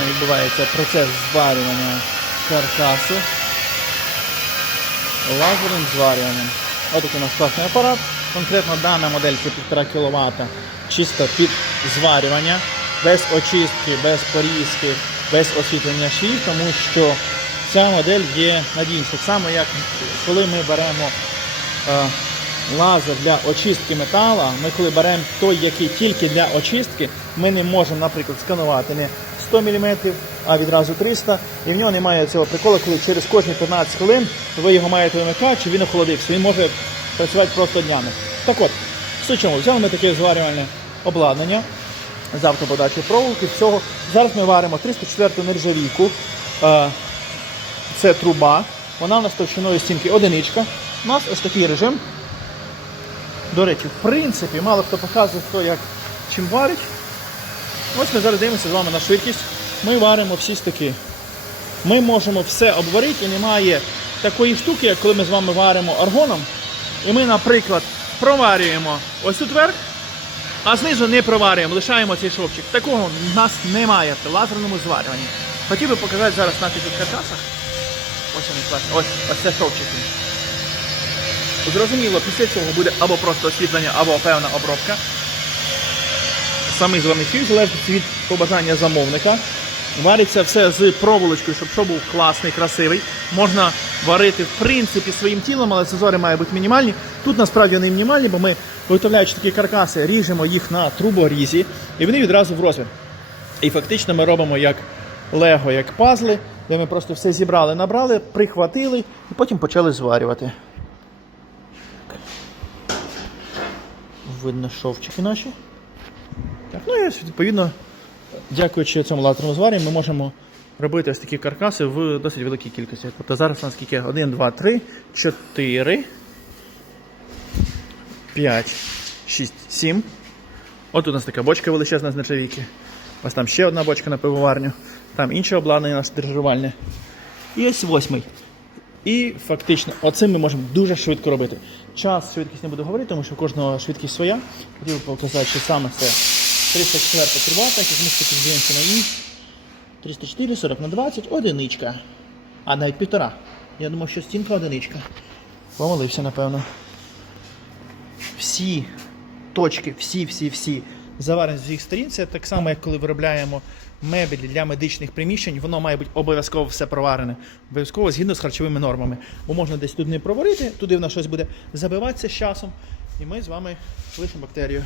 в відбувається процес зварювання каркасу лазерним зварюванням. Ось у нас класний апарат. Конкретно дана модель це 1,5 кВт, чисто під зварювання, без очистки, без порізки, без освітлення швів, тому що ця модель є надійність. Так само, як коли ми беремо е, лазер для очистки метала, ми коли беремо той, який тільки для очистки, ми не можемо, наприклад, сканувати не 100 мм, а відразу 300 і в нього немає цього приколу, коли через кожні 15 хвилин ви його маєте вимикати, чи він охолодився. Він може працювати просто днями. Так от, суть чому, взяли ми таке зварювальне обладнання з автоподачі проволоки, всього. Зараз ми варимо 304 нержавійку. Е, це труба. Вона у нас товщиною стінки одиничка. У нас ось такий режим. До речі, в принципі, мало хто показує, хто як чим варить. Ось ми зараз дивимося з вами на швидкість. Ми варимо всі стики. Ми можемо все обварити і немає такої штуки, як коли ми з вами варимо аргоном. І ми, наприклад, проварюємо ось тут верх, а знизу не проварюємо, лишаємо цей шовчик. Такого в нас немає в лазерному зварюванні. Хотів би показати зараз на таких каркасах. Ось вони. Ось, ось це шовчики. Зрозуміло, після цього буде або просто освітлення, або певна обробка. Самий званий фільм залежить від побажання замовника. Вариться все з проволочкою, щоб шов був класний, красивий. Можна варити в принципі своїм тілом, але зазори мають бути мінімальні. Тут насправді вони мінімальні, бо ми, виготовляючи такі каркаси, ріжемо їх на труборізі, і вони відразу в розмір. І фактично ми робимо як лего, як пазли, де ми просто все зібрали, набрали, прихватили і потім почали зварювати. Видно шовчики наші. Так, ну і відповідно, дякуючи цьому лазерному зварі, ми можемо робити ось такі каркаси в досить великій кількості. Тобто зараз у нас скільки? 1, 2, 3, 4, 5, 6, 7. От у нас така бочка величезна з нержавійки. Ось там ще одна бочка на пивоварню. Там інше обладнання у нас дрожжувальне. І ось восьмий. І фактично, оцим ми можемо дуже швидко робити. Час швидкість не буду говорити, тому що у кожного швидкість своя. Хотів показати, що саме це 304 труба, так як ми ще підвіємося на її. 304, 40 на 20, одиничка. А навіть півтора. Я думав, що стінка одиничка. Помилився, напевно. Всі точки, всі, всі, всі заварені з всіх сторін. Це так само, як коли виробляємо мебелі для медичних приміщень, воно має бути обов'язково все проварене. Обов'язково згідно з харчовими нормами. Бо можна десь тут не проварити, туди в нас щось буде забиватися з часом. І ми з вами лишимо бактерію.